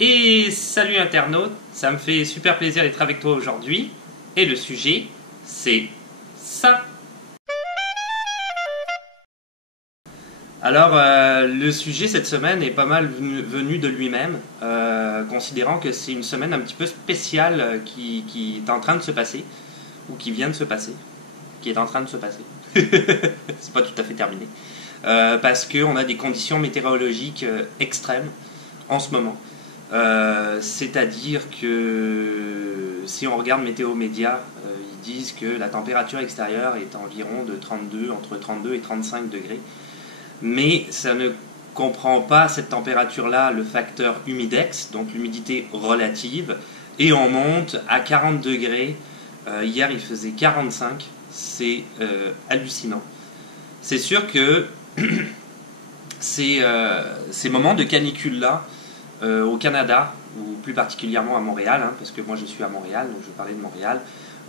Et salut internaute, ça me fait super plaisir d'être avec toi aujourd'hui. Et le sujet, c'est ça. Alors, le sujet cette semaine est pas mal venu de lui-même, considérant que c'est une semaine un petit peu spéciale qui est en train de se passer, ou qui vient de se passer, qui est en train de se passer. C'est pas tout à fait terminé. Parce qu'on a des conditions météorologiques extrêmes en ce moment. C'est-à-dire que si on regarde Météo Média, ils disent que la température extérieure est environ de 32, entre 32 et 35 degrés. Mais ça ne comprend pas cette température-là, le facteur humidex, donc l'humidité relative, et on monte à 40 degrés. Hier, il faisait 45, c'est hallucinant. C'est sûr que ces moments de canicule-là, au Canada, ou plus particulièrement à Montréal, parce que moi je suis à Montréal, donc je vais parler de Montréal,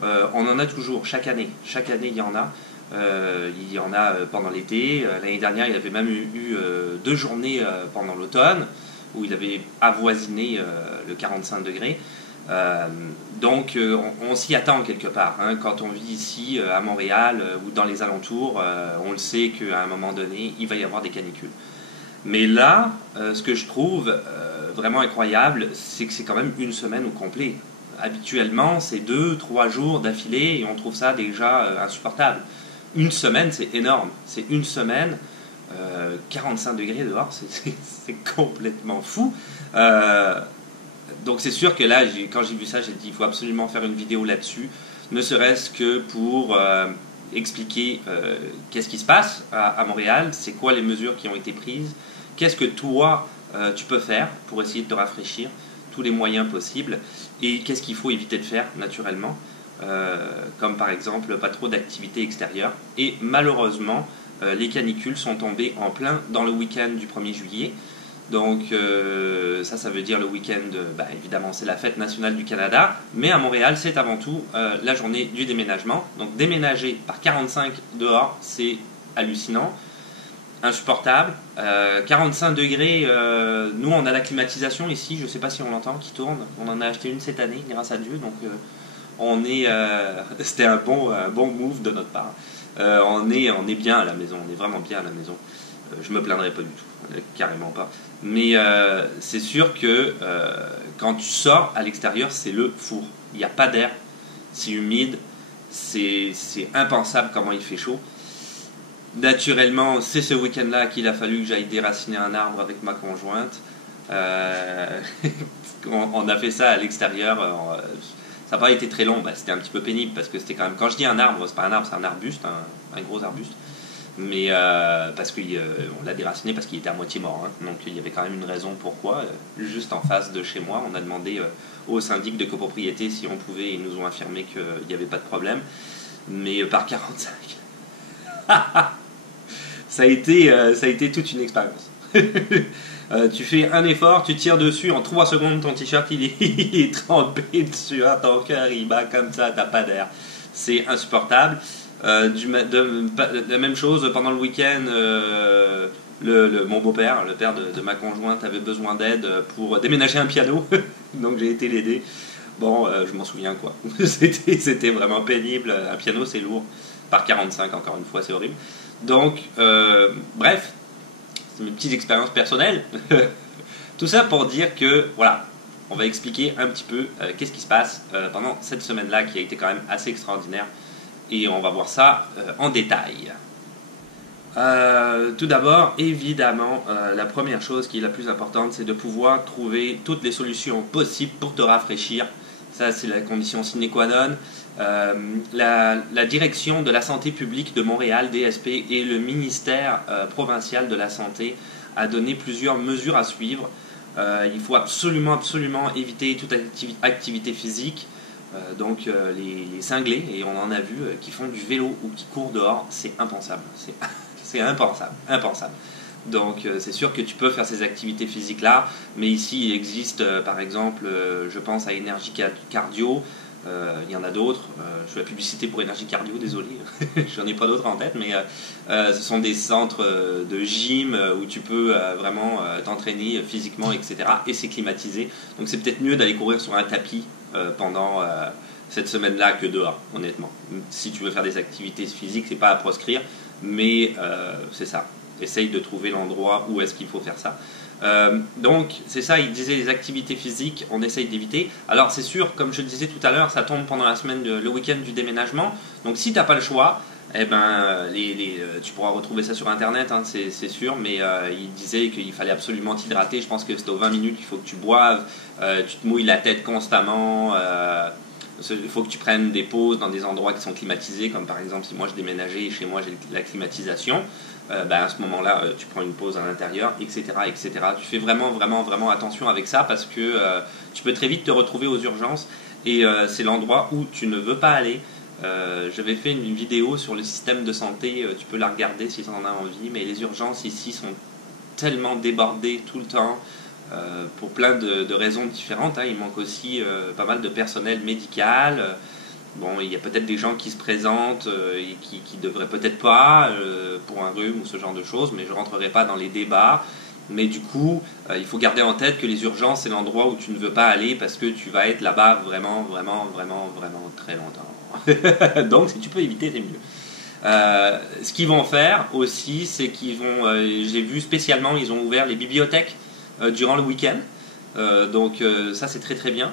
on en a toujours, chaque année. Chaque année, il y en a. Il y en a pendant l'été. L'année dernière, il y avait même eu 2 journées pendant l'automne, où il avait avoisiné le 45 degrés. Donc on s'y attend quelque part. Quand on vit ici à Montréal ou dans les alentours, on le sait qu'à un moment donné, il va y avoir des canicules. Mais là, ce que je trouve vraiment incroyable, c'est que c'est quand même une semaine au complet. Habituellement, c'est 2-3 jours d'affilée et on trouve ça déjà insupportable. Une semaine, c'est énorme. C'est une semaine, 45 degrés dehors, c'est complètement fou. Donc c'est sûr que là, quand j'ai vu ça, j'ai dit il faut absolument faire une vidéo là-dessus, ne serait-ce que pour expliquer qu'est-ce qui se passe à Montréal, c'est quoi les mesures qui ont été prises, qu'est-ce que toi tu peux faire pour essayer de te rafraîchir, tous les moyens possibles, et qu'est-ce qu'il faut éviter de faire naturellement, comme par exemple pas trop d'activités extérieures. Et malheureusement, les canicules sont tombées en plein dans le week-end du 1er juillet. Donc ça veut dire le week-end, évidemment c'est la fête nationale du Canada, mais à Montréal c'est avant tout la journée du déménagement. Donc déménager par 45 dehors, c'est hallucinant, insupportable. 45 degrés, nous on a la climatisation ici, je ne sais pas si on l'entend, qui tourne. On en a acheté une cette année, grâce à Dieu, donc c'était un bon move de notre part. On est bien à la maison, on est vraiment bien à la maison. Je me plaindrai pas du tout, carrément pas. Mais c'est sûr que quand tu sors à l'extérieur, c'est le four. Il n'y a pas d'air, c'est humide, c'est impensable comment il fait chaud. Naturellement, c'est ce week-end-là qu'il a fallu que j'aille déraciner un arbre avec ma conjointe. On a fait ça à l'extérieur. Ça n'a pas été très long, c'était un petit peu pénible parce que c'était quand même. Quand je dis un arbre, c'est pas un arbre, c'est un arbuste, un gros arbuste. Mais parce qu'on l'a déraciné parce qu'il était à moitié mort. Donc il y avait quand même une raison pourquoi. Juste en face de chez moi, on a demandé au syndic de copropriété si on pouvait. Ils nous ont affirmé qu'il n'y avait pas de problème. Mais par 45, ça a été toute une expérience. Tu fais un effort, tu tires dessus, en 3 secondes ton t-shirt il est trempé dessus, ton cœur il bat comme ça, t'as pas d'air. C'est insupportable. La même chose pendant le week-end, mon beau-père, le père de ma conjointe, avait besoin d'aide pour déménager un piano, donc j'ai été l'aider. Bon, je m'en souviens quoi. C'était vraiment pénible. Un piano c'est lourd, par 45 encore une fois, c'est horrible. Donc, bref, c'est mes petites expériences personnelles. Tout ça pour dire que, voilà, on va expliquer un petit peu qu'est-ce qui se passe pendant cette semaine-là qui a été quand même assez extraordinaire. Et on va voir ça en détail. Tout d'abord, évidemment, la première chose qui est la plus importante, c'est de pouvoir trouver toutes les solutions possibles pour te rafraîchir. Ça, c'est la condition sine qua non. La direction de la santé publique de Montréal, DSP, et le ministère provincial de la santé a donné plusieurs mesures à suivre. Il faut absolument éviter toute activité physique. Donc les cinglés, et on en a vu, qui font du vélo ou qui courent dehors, c'est impensable. C'est impensable. Donc c'est sûr que tu peux faire ces activités physiques là, mais ici il existe par exemple, je pense à Énergie Cardio, Il y en a d'autres. Je fais la publicité pour Énergie Cardio, désolé. J'en ai pas d'autres en tête, mais ce sont des centres de gym où tu peux vraiment t'entraîner physiquement, etc. Et c'est climatisé. Donc c'est peut-être mieux d'aller courir sur un tapis pendant cette semaine-là que dehors, honnêtement. Si tu veux faire des activités physiques, c'est pas à proscrire, mais c'est ça. Essaye de trouver l'endroit où est-ce qu'il faut faire ça. Donc c'est ça, il disait les activités physiques, on essaye d'éviter. Alors c'est sûr, comme je le disais tout à l'heure, ça tombe pendant la semaine, le week-end du déménagement. Donc si tu n'as pas le choix, eh ben, tu pourras retrouver ça sur internet, hein, c'est sûr, mais il disait qu'il fallait absolument t'hydrater. Je pense que c'était aux 20 minutes qu'il faut que tu boives, tu te mouilles la tête constamment. Il faut que tu prennes des pauses dans des endroits qui sont climatisés, comme par exemple si moi je déménageais et chez moi j'ai la climatisation. À ce moment-là, tu prends une pause à l'intérieur, etc., etc. Tu fais vraiment, vraiment, vraiment attention avec ça parce que tu peux très vite te retrouver aux urgences et c'est l'endroit où tu ne veux pas aller. J'avais fait une vidéo sur le système de santé, tu peux la regarder si tu en as envie, mais les urgences ici sont tellement débordées tout le temps pour plein de raisons différentes. Hein. Il manque aussi pas mal de personnel médical. Bon, il y a peut-être des gens qui se présentent et qui devraient peut-être pas pour un rhume ou ce genre de choses, mais je ne rentrerai pas dans les débats. Mais du coup, il faut garder en tête que les urgences, c'est l'endroit où tu ne veux pas aller parce que tu vas être là-bas vraiment, vraiment, vraiment, vraiment très longtemps. Donc, si tu peux éviter, c'est mieux. Ce qu'ils vont faire aussi, c'est qu'ils vont, j'ai vu spécialement, ils ont ouvert les bibliothèques durant le week-end. Donc ça, c'est très très bien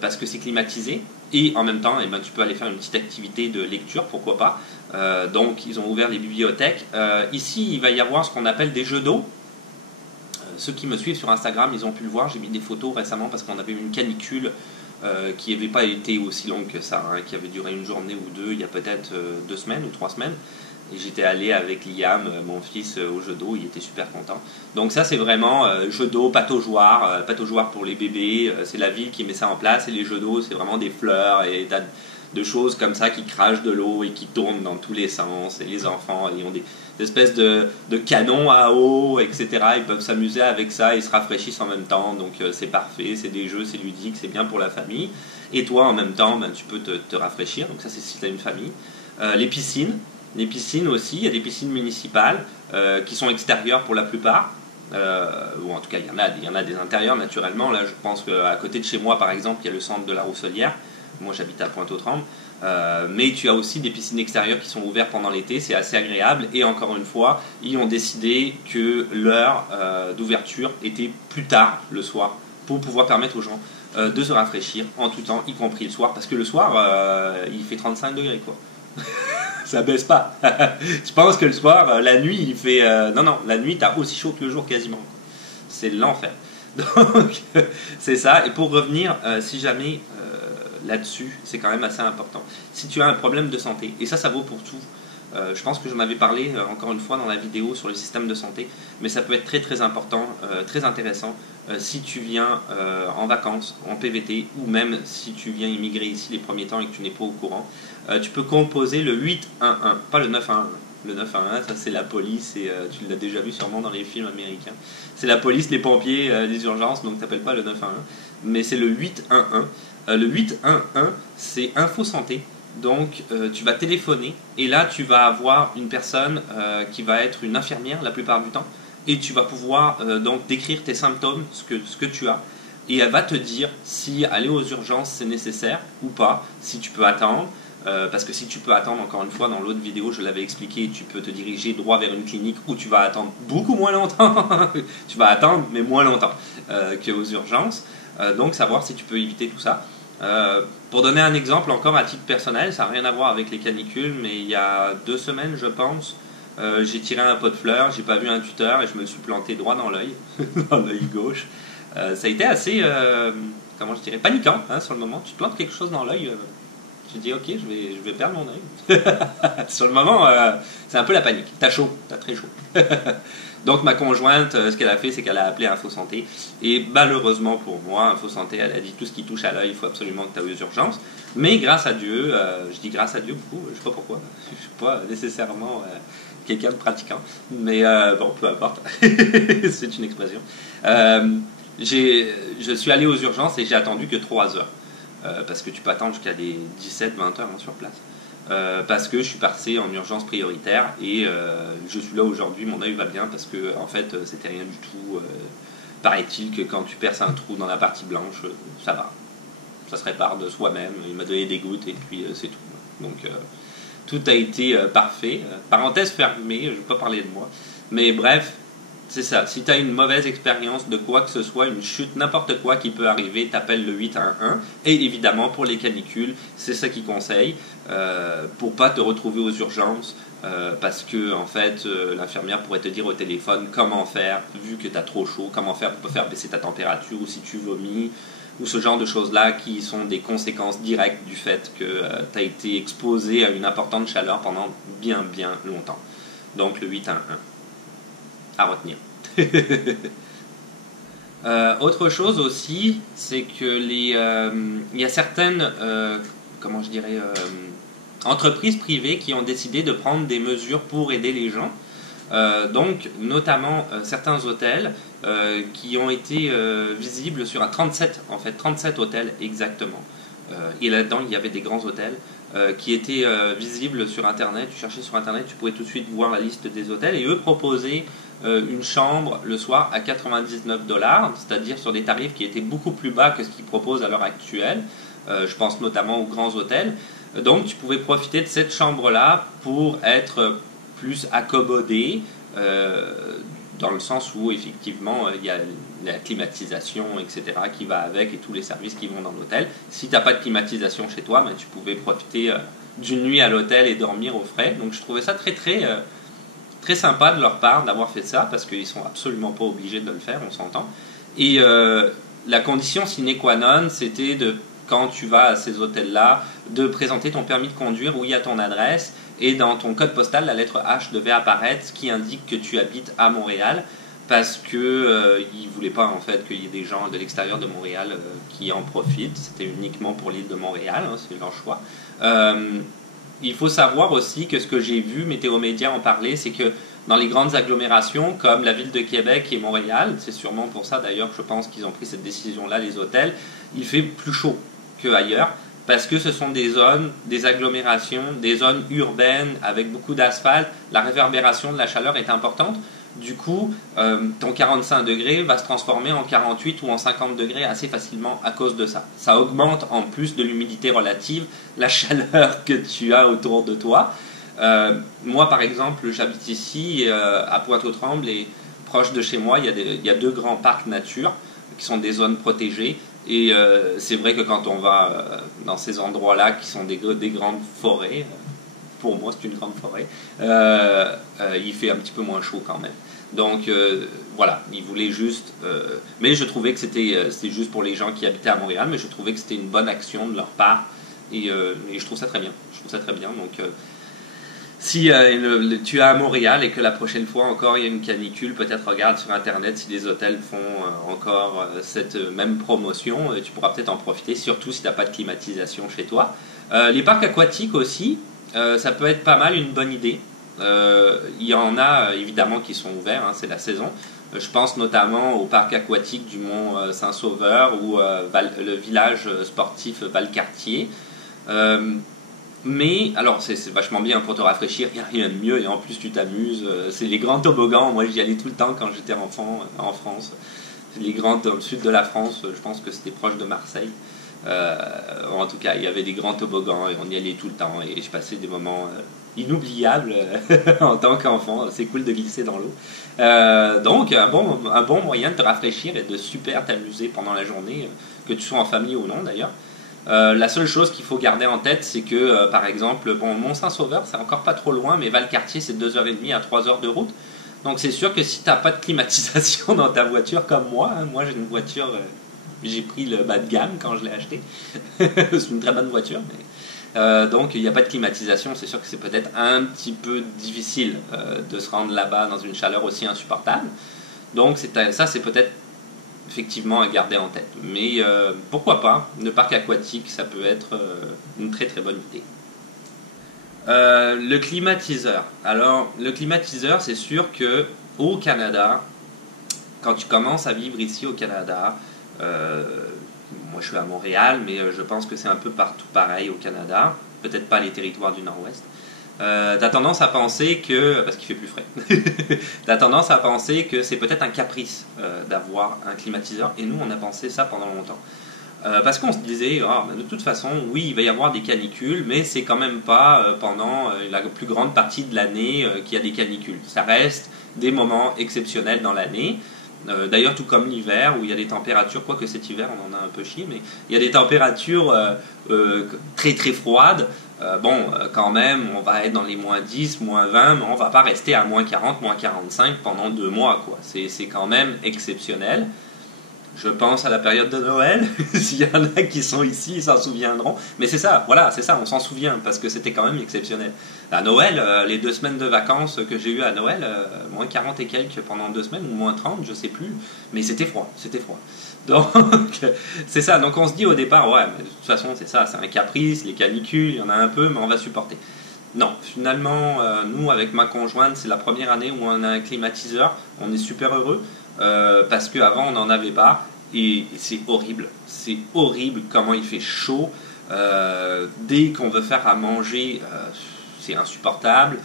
parce que c'est climatisé. Et en même temps, eh ben, tu peux aller faire une petite activité de lecture, pourquoi pas. Donc, ils ont ouvert les bibliothèques. Ici, il va y avoir ce qu'on appelle des jeux d'eau. Ceux qui me suivent sur Instagram, ils ont pu le voir. J'ai mis des photos récemment parce qu'on avait eu une canicule qui n'avait pas été aussi longue que ça, hein, qui avait duré une journée ou deux, il y a peut-être 2 semaines ou 3 semaines. Et j'étais allé avec Liam, mon fils, au jeu d'eau, il était super content. Donc ça, c'est vraiment jeu d'eau, pataugeoire pour les bébés, c'est la ville qui met ça en place, et les jeux d'eau, c'est vraiment des fleurs et de choses comme ça qui crachent de l'eau et qui tournent dans tous les sens, et les enfants, ils ont des espèces de canons à eau, etc. Ils peuvent s'amuser avec ça, ils se rafraîchissent en même temps, donc c'est parfait, c'est des jeux, c'est ludique, c'est bien pour la famille. Et toi, en même temps, tu peux te rafraîchir, donc ça c'est si tu as une famille. Les piscines aussi, il y a des piscines municipales qui sont extérieures pour la plupart. Ou en tout cas, il y en a des intérieurs naturellement. Là, je pense qu'à côté de chez moi, par exemple, il y a le centre de la Rousselière. Moi, j'habite à Pointe-aux-Trembles. Mais tu as aussi des piscines extérieures qui sont ouvertes pendant l'été. C'est assez agréable. Et encore une fois, ils ont décidé que l'heure d'ouverture était plus tard le soir pour pouvoir permettre aux gens de se rafraîchir en tout temps, y compris le soir. Parce que le soir, il fait 35 degrés, quoi. Ça baisse pas. Je pense que le soir, la nuit, il fait... non, la nuit, t'as aussi chaud que le jour quasiment. C'est l'enfer. Donc, c'est ça. Et pour revenir, si jamais là-dessus, c'est quand même assez important. Si tu as un problème de santé, et ça vaut pour tout. Je pense que j'en avais parlé encore une fois dans la vidéo sur le système de santé, mais ça peut être très très important, très intéressant si tu viens en vacances, en PVT, ou même si tu viens immigrer ici les premiers temps et que tu n'es pas au courant. Tu peux composer le 811, pas le 911. Le 911, ça c'est la police, et tu l'as déjà vu sûrement dans les films américains. C'est la police, les pompiers, les urgences, donc tu n'appelles pas le 911, mais c'est le 811. Le 811, c'est Info Santé. Donc tu vas téléphoner et là tu vas avoir une personne qui va être une infirmière la plupart du temps, et tu vas pouvoir donc décrire tes symptômes, ce que tu as, et elle va te dire si aller aux urgences c'est nécessaire ou pas, si tu peux attendre. Parce que si tu peux attendre, encore une fois, dans l'autre vidéo, je l'avais expliqué, tu peux te diriger droit vers une clinique où tu vas attendre beaucoup moins longtemps. Tu vas attendre, mais moins longtemps qu'aux urgences. Donc, savoir si tu peux éviter tout ça. Pour donner un exemple, encore à titre personnel, ça n'a rien à voir avec les canicules, mais il y a 2 semaines, je pense, j'ai tiré un pot de fleurs, j'ai pas vu un tuteur et je me suis planté droit dans l'œil, dans l'œil gauche. Ça a été assez, comment je dirais, paniquant hein, sur le moment. Tu te plantes quelque chose dans l'œil. Tu te dis ok, je vais perdre mon œil. Sur le moment, c'est un peu la panique. T'as chaud, t'as très chaud. Donc ma conjointe, ce qu'elle a fait, c'est qu'elle a appelé Info Santé. Et malheureusement pour moi, Info Santé, elle a dit tout ce qui touche à l'œil, il faut absolument que tu ailles aux urgences. Mais grâce à Dieu, je dis grâce à Dieu beaucoup, je ne sais pas pourquoi, je ne suis pas nécessairement quelqu'un de pratiquant. Mais bon, peu importe, c'est une expression. Je suis allé aux urgences et j'ai attendu que 3 heures. parce que tu peux attendre jusqu'à des 17-20 heures sur place. Parce que je suis passé en urgence prioritaire et je suis là aujourd'hui, mon œil va bien parce que en fait c'était rien du tout. Paraît-il que quand tu perces un trou dans la partie blanche, ça va. Ça se répare de soi-même. Il m'a donné des gouttes et puis c'est tout. Donc tout a été parfait. Parenthèse fermée, je ne vais pas parler de moi. Mais bref, c'est ça. Si tu as une mauvaise expérience de quoi que ce soit, une chute, n'importe quoi qui peut arriver, t'appelles le 811. Et évidemment, pour les canicules, c'est ça qu'ils conseillent. Pour pas te retrouver aux urgences. Parce que en fait l'infirmière pourrait te dire au téléphone comment faire vu que tu as trop chaud, comment faire pour faire baisser ta température ou si tu vomis ou ce genre de choses là qui sont des conséquences directes du fait que tu as été exposé à une importante chaleur pendant bien longtemps. Donc le 811 à retenir. Autre chose aussi, c'est que il y a certaines comment je dirais entreprises privées qui ont décidé de prendre des mesures pour aider les gens. Donc, notamment certains hôtels qui ont été visibles sur 37 hôtels exactement. Et là-dedans, il y avait des grands hôtels qui étaient visibles sur Internet. Tu cherchais sur Internet, tu pouvais tout de suite voir la liste des hôtels. Et eux proposaient une chambre le soir à 99 $, c'est-à-dire sur des tarifs qui étaient beaucoup plus bas que ce qu'ils proposent à l'heure actuelle. Je pense notamment aux grands hôtels. Donc tu pouvais profiter de cette chambre-là pour être plus accommodé, dans le sens où effectivement il y a la climatisation, etc. qui va avec et tous les services qui vont dans l'hôtel. Si tu n'as pas de climatisation chez toi, ben, tu pouvais profiter d'une nuit à l'hôtel et dormir au frais. Donc je trouvais ça très sympa de leur part d'avoir fait ça, parce qu'ils ne sont absolument pas obligés de le faire, on s'entend. Et la condition sine qua non, c'était de, quand tu vas à ces hôtels-là, de présenter ton permis de conduire où il y a ton adresse, et dans ton code postal, la lettre H devait apparaître, ce qui indique que tu habites à Montréal, parce que ils ne voulaient pas en fait qu'il y ait des gens de l'extérieur de Montréal qui en profitent. C'était uniquement pour l'île de Montréal, hein, c'est leur choix. Il faut savoir aussi que ce que j'ai vu, Météo Média en parler, c'est que dans les grandes agglomérations comme la ville de Québec et Montréal, c'est sûrement pour ça d'ailleurs je pense qu'ils ont pris cette décision-là, les hôtels, il fait plus chaud qu'ailleurs, parce que ce sont des zones, des agglomérations, des zones urbaines avec beaucoup d'asphalte, la réverbération de la chaleur est importante. Du coup, ton 45 degrés va se transformer en 48 ou en 50 degrés assez facilement à cause de ça. Ça augmente en plus de l'humidité relative la chaleur que tu as autour de toi. Moi, par exemple, j'habite ici à Pointe-aux-Trembles et proche de chez moi, il y a 2 grands parcs nature qui sont des zones protégées. Et c'est vrai que quand on va dans ces endroits-là qui sont des grandes forêts, pour moi c'est une grande forêt, il fait un petit peu moins chaud quand même. Donc voilà, ils voulaient juste... mais je trouvais que c'était juste pour les gens qui habitaient à Montréal, mais je trouvais que c'était une bonne action de leur part, et je trouve ça très bien. Je trouve ça très bien, donc... si tu es à Montréal et que la prochaine fois encore il y a une canicule, peut-être regarde sur internet si les hôtels font encore cette même promotion, tu pourras peut-être en profiter, surtout si tu n'as pas de climatisation chez toi. Les parcs aquatiques aussi, ça peut être pas mal une bonne idée. Il y en a évidemment qui sont ouverts, hein, c'est la saison. Je pense notamment au parc aquatique du Mont Saint-Sauveur ou le village sportif Valcartier. Mais, alors c'est vachement bien pour te rafraîchir, il n'y a rien de mieux et en plus tu t'amuses. C'est les grands toboggans, moi j'y allais tout le temps quand j'étais enfant en France. Les grands dans le sud de la France, je pense que c'était proche de Marseille. En tout cas, il y avait des grands toboggans et on y allait tout le temps et je passais des moments inoubliables en tant qu'enfant. C'est cool de glisser dans l'eau. Donc un bon moyen de te rafraîchir et de super t'amuser pendant la journée, que tu sois en famille ou non d'ailleurs. La seule chose qu'il faut garder en tête, c'est que par exemple, Mont-Saint-Sauveur c'est encore pas trop loin, mais Valcartier c'est 2h30 à 3h de route. Donc c'est sûr que si tu n'as pas de climatisation dans ta voiture comme moi, hein, moi j'ai une voiture, j'ai pris le bas de gamme quand je l'ai acheté, c'est une très bonne voiture, mais, donc il n'y a pas de climatisation, c'est sûr que c'est peut-être un petit peu difficile de se rendre là-bas dans une chaleur aussi insupportable. Donc ça c'est peut-être effectivement à garder en tête. Mais pourquoi pas, le parc aquatique, ça peut être une très très bonne idée. Le climatiseur. Alors, le climatiseur, c'est sûr que au Canada, quand tu commences à vivre ici au Canada, moi moi je suis à Montréal, mais je pense que c'est un peu partout pareil au Canada, peut-être pas les territoires du Nord-Ouest. T'as tendance à penser que, parce qu'il fait plus frais, t'as tendance à penser que c'est peut-être un caprice d'avoir un climatiseur, et nous on a pensé ça pendant longtemps. Parce qu'on se disait, oh, de toute façon, oui, il va y avoir des canicules, mais c'est quand même pas pendant la plus grande partie de l'année qu'il y a des canicules. Ça reste des moments exceptionnels dans l'année. D'ailleurs, tout comme l'hiver, où il y a des températures, quoique cet hiver, on en a un peu chié, mais il y a des températures très très froides. Quand même, on va être dans les moins 10, moins 20, mais on va pas rester à moins 40, moins 45 pendant 2 mois, quoi. C'est quand même exceptionnel. Je pense à la période de Noël, s'il y en a qui sont ici, ils s'en souviendront. Mais c'est ça, voilà, c'est ça, on s'en souvient, parce que c'était quand même exceptionnel. À Noël, les 2 semaines de vacances que j'ai eues à Noël, moins 40 et quelques pendant 2 semaines, ou moins 30, je sais plus, mais c'était froid, c'était froid. Donc, c'est ça, donc on se dit au départ, ouais, mais de toute façon, c'est ça, c'est un caprice, les canicules, il y en a un peu, mais on va supporter. Non, finalement, nous, avec ma conjointe, c'est la première année où on a un climatiseur, on est super heureux. Parce qu'avant on n'en avait pas et c'est horrible comment il fait chaud. Dès qu'on veut faire à manger, c'est insupportable.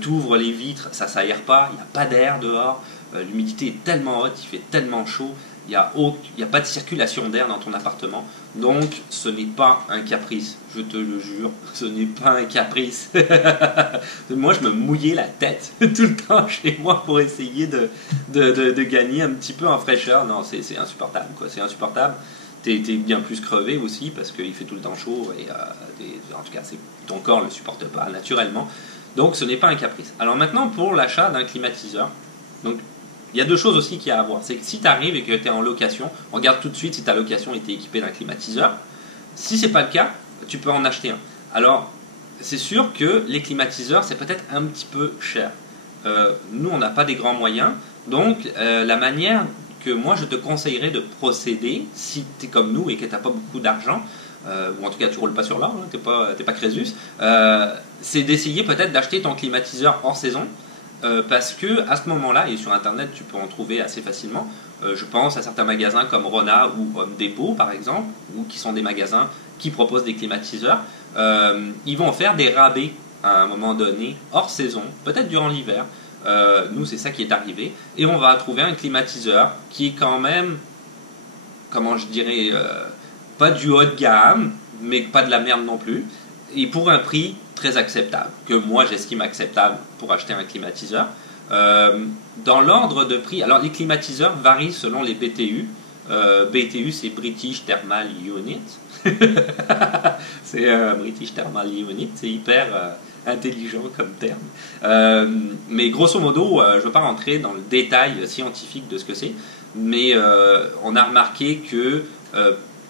T'ouvres les vitres, ça s'aère pas, il n'y a pas d'air dehors, l'humidité est tellement haute, il fait tellement chaud, il n'y a pas de circulation d'air dans ton appartement. Donc ce n'est pas un caprice, je te le jure, ce n'est pas un caprice. Moi je me mouillais la tête tout le temps chez moi pour essayer de gagner un petit peu en fraîcheur. Non, c'est insupportable, quoi. C'est insupportable. T'es bien plus crevé aussi parce qu'il fait tout le temps chaud et en tout cas ton corps ne le supporte pas naturellement. Donc ce n'est pas un caprice. Alors maintenant pour l'achat d'un climatiseur. Donc il y a 2 choses aussi qu'il y a à voir. C'est que si tu arrives et que tu es en location, on regarde tout de suite si ta location était équipée d'un climatiseur. Si ce n'est pas le cas, tu peux en acheter un. Alors, c'est sûr que les climatiseurs, c'est peut-être un petit peu cher. Nous, on n'a pas des grands moyens. Donc, la manière que moi, je te conseillerais de procéder, si tu es comme nous et que tu n'as pas beaucoup d'argent, ou en tout cas tu ne roules pas sur l'or, hein, tu n'es pas Crésus, c'est d'essayer peut-être d'acheter ton climatiseur hors saison. Parce que à ce moment-là, et sur internet tu peux en trouver assez facilement, je pense à certains magasins comme Rona ou Home Depot par exemple, ou qui sont des magasins qui proposent des climatiseurs, ils vont faire des rabais à un moment donné, hors saison, peut-être durant l'hiver. Nous c'est ça qui est arrivé, et on va trouver un climatiseur qui est quand même, comment je dirais, pas du haut de gamme, mais pas de la merde non plus, et pour un prix très acceptable, que moi j'estime acceptable pour acheter un climatiseur. Dans l'ordre de prix, alors les climatiseurs varient selon les BTU. BTU c'est British Thermal Unit. C'est British Thermal Unit, c'est hyper intelligent comme terme. Mais grosso modo, je ne veux pas rentrer dans le détail scientifique de ce que c'est, mais on a remarqué que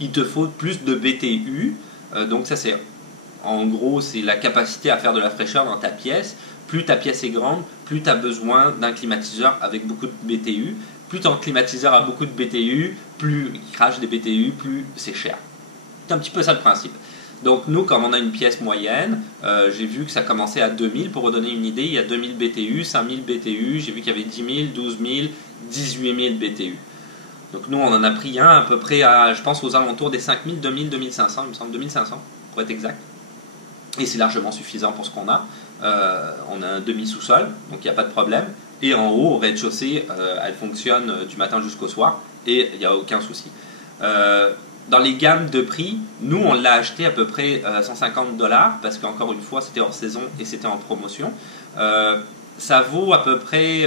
il te faut plus de BTU, donc ça c'est en gros, c'est la capacité à faire de la fraîcheur dans ta pièce. Plus ta pièce est grande, plus tu as besoin d'un climatiseur avec beaucoup de BTU. Plus ton climatiseur a beaucoup de BTU, plus il crache des BTU, plus c'est cher. C'est un petit peu ça le principe. Donc nous, comme on a une pièce moyenne, j'ai vu que ça commençait à 2000. Pour vous donner une idée, il y a 2000 BTU, 5000 BTU, j'ai vu qu'il y avait 10 000, 12 000, 18 000 BTU. Donc nous, on en a pris un à peu près à, je pense, aux alentours des 5000, 2000, 2500, il me semble 2500 pour être exact. Et c'est largement suffisant pour ce qu'on a. On a un demi-sous-sol, donc il n'y a pas de problème. Et en haut, au rez-de-chaussée, elle fonctionne du matin jusqu'au soir et il n'y a aucun souci. Dans les gammes de prix, nous on l'a acheté à peu près 150 $ parce qu'encore une fois c'était hors saison et c'était en promotion. Ça vaut à peu près,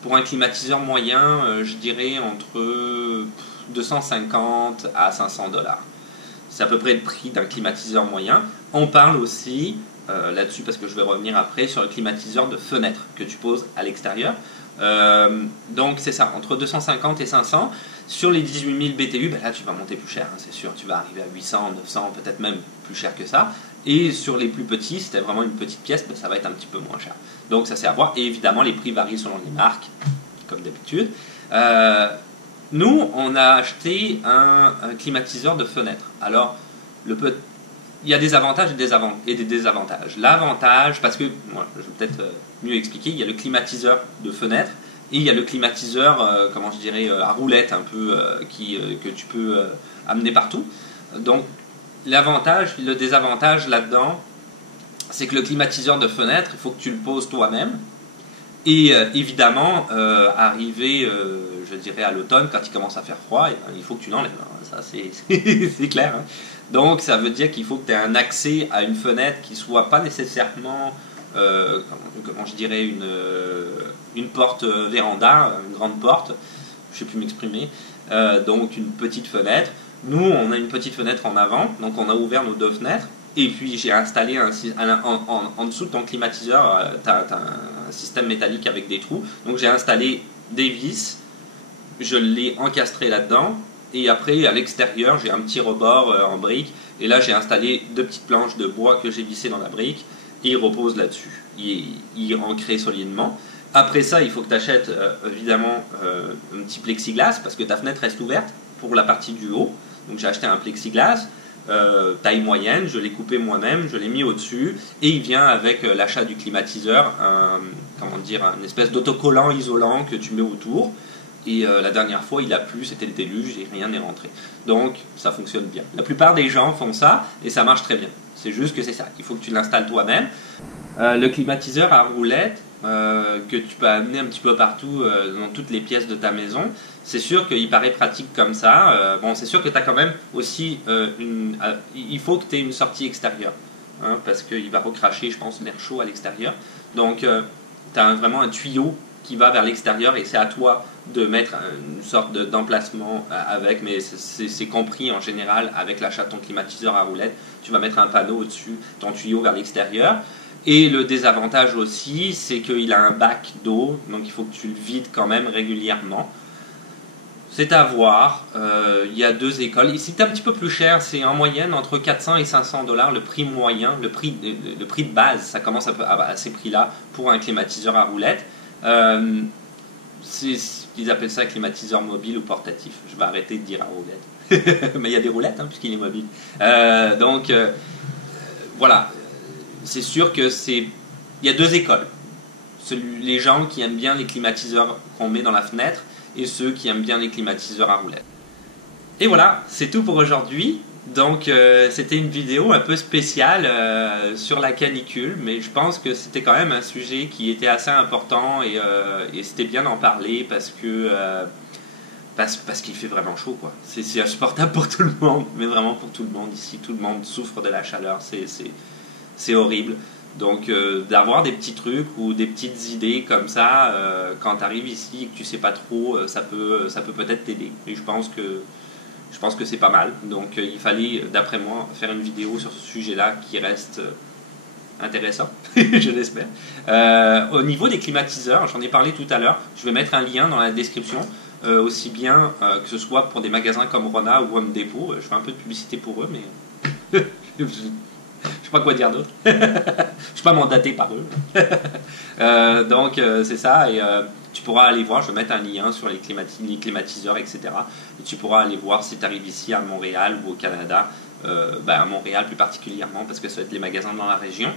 pour un climatiseur moyen, je dirais entre 250 à 500 $. C'est à peu près le prix d'un climatiseur moyen. On parle aussi, là-dessus parce que je vais revenir après, sur le climatiseur de fenêtre que tu poses à l'extérieur. Donc c'est ça, entre 250 et 500. Sur les 18 000 BTU, ben là tu vas monter plus cher, hein, c'est sûr. Tu vas arriver à 800, 900, peut-être même plus cher que ça. Et sur les plus petits, si tu as vraiment une petite pièce, ben ça va être un petit peu moins cher. Donc ça c'est à voir. Et évidemment, les prix varient selon les marques, comme d'habitude. Nous, on a acheté un climatiseur de fenêtre. Alors, il y a des avantages et des désavantages. L'avantage, parce que, moi, je vais peut-être mieux expliquer, il y a le climatiseur de fenêtre Et il y a le climatiseur, comment je dirais, à roulette un peu, que tu peux amener partout. Donc l'avantage, le désavantage là-dedans, c'est que le climatiseur de fenêtre, il faut que tu le poses toi-même. Et évidemment, arrivé, je dirais à l'automne, quand il commence à faire froid, il faut que tu l'enlèves. Ça, c'est clair. Hein. Donc ça veut dire qu'il faut que tu aies un accès à une fenêtre qui soit pas nécessairement, comment je dirais, une porte véranda, une grande porte, je ne sais plus m'exprimer, donc une petite fenêtre. Nous, on a une petite fenêtre en avant, donc on a ouvert nos 2 fenêtres, et puis j'ai installé en dessous de ton climatiseur, tu as un système métallique avec des trous, donc j'ai installé des vis, je l'ai encastré là-dedans, et après à l'extérieur j'ai un petit rebord en brique, et là j'ai installé 2 petites planches de bois que j'ai vissées dans la brique, et il repose là-dessus, il est ancré solidement. Après ça, il faut que tu achètes évidemment un petit plexiglas, parce que ta fenêtre reste ouverte pour la partie du haut. Donc j'ai acheté un plexiglas, taille moyenne, je l'ai coupé moi-même, je l'ai mis au-dessus, et il vient avec l'achat du climatiseur, une espèce d'autocollant isolant que tu mets autour. Et la dernière fois, il a plu, c'était le déluge et rien n'est rentré. Donc ça fonctionne bien. La plupart des gens font ça et ça marche très bien. C'est juste que c'est ça, il faut que tu l'installes toi-même. Le climatiseur à roulette, que tu peux amener un petit peu partout dans toutes les pièces de ta maison, c'est sûr qu'il paraît pratique comme ça. Bon, c'est sûr que tu as quand même aussi il faut que tu aies une sortie extérieure, hein, parce qu'il va recracher, je pense, l'air chaud à l'extérieur. Donc tu as vraiment un tuyau qui va vers l'extérieur et c'est à toi de mettre une sorte d'emplacement avec, mais c'est compris en général avec l'achat de ton climatiseur à roulette. Tu vas mettre un panneau au-dessus, ton tuyau vers l'extérieur. Et le désavantage aussi, c'est qu'il a un bac d'eau, donc il faut que tu le vides quand même régulièrement. C'est à voir, il y a 2 écoles. Ici, c'est un petit peu plus cher, c'est en moyenne entre 400 et 500 $ le prix moyen, le prix de base, ça commence à ces prix-là pour un climatiseur à roulette. Ils appellent ça climatiseur mobile ou portatif. Je vais arrêter de dire à roulette. Mais il y a des roulettes, hein, puisqu'il est mobile. Voilà. C'est sûr que il y a 2 écoles. Les gens qui aiment bien les climatiseurs qu'on met dans la fenêtre et ceux qui aiment bien les climatiseurs à roulettes. Et voilà, c'est tout pour aujourd'hui. Donc c'était une vidéo un peu spéciale sur la canicule, mais je pense que c'était quand même un sujet qui était assez important et c'était bien d'en parler parce qu'il fait vraiment chaud, quoi. C'est insupportable pour tout le monde, mais vraiment pour tout le monde ici. Tout le monde souffre de la chaleur, c'est horrible. Donc d'avoir des petits trucs ou des petites idées comme ça, quand tu arrives ici et que tu sais pas trop, ça peut peut-être t'aider. Et je pense que c'est pas mal. Donc il fallait, d'après moi, faire une vidéo sur ce sujet-là qui reste intéressant, je l'espère. Au niveau des climatiseurs, j'en ai parlé tout à l'heure, je vais mettre un lien dans la description, aussi bien que ce soit pour des magasins comme Rona ou Home Depot. Je fais un peu de publicité pour eux, mais je sais pas quoi dire d'autre. Je suis pas mandaté par eux. Donc c'est ça, et tu pourras aller voir, je vais mettre un lien sur les climatiseurs, etc. Et tu pourras aller voir si tu arrives ici à Montréal ou au Canada, à Montréal plus particulièrement, parce que ça va être les magasins dans la région.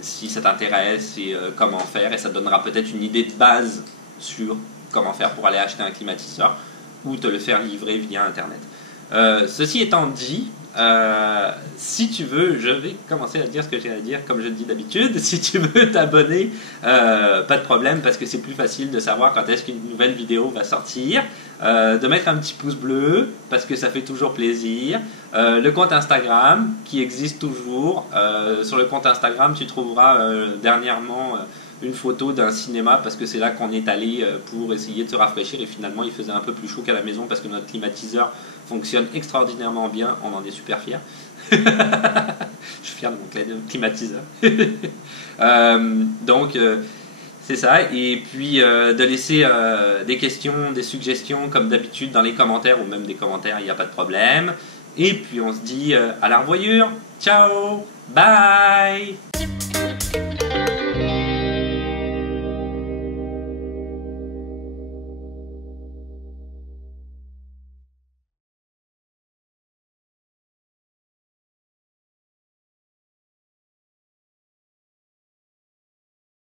Si ça t'intéresse et comment faire, et ça te donnera peut-être une idée de base sur comment faire pour aller acheter un climatiseur ou te le faire livrer via Internet. Ceci étant dit, si tu veux, je vais commencer à dire ce que j'ai à dire comme je le dis d'habitude. Si tu veux t'abonner, pas de problème, parce que c'est plus facile de savoir quand est-ce qu'une nouvelle vidéo va sortir, de mettre un petit pouce bleu parce que ça fait toujours plaisir, le compte Instagram qui existe toujours. Sur le compte Instagram tu trouveras dernièrement une photo d'un cinéma, parce que c'est là qu'on est allé pour essayer de se rafraîchir, et finalement il faisait un peu plus chaud qu'à la maison parce que notre climatiseur fonctionne extraordinairement bien, on en est super fiers. Je suis fier de mon climatiseur. Donc c'est ça, et puis de laisser des questions, des suggestions comme d'habitude dans les commentaires, ou même des commentaires, il n'y a pas de problème. Et puis on se dit à la revoyure, ciao, bye.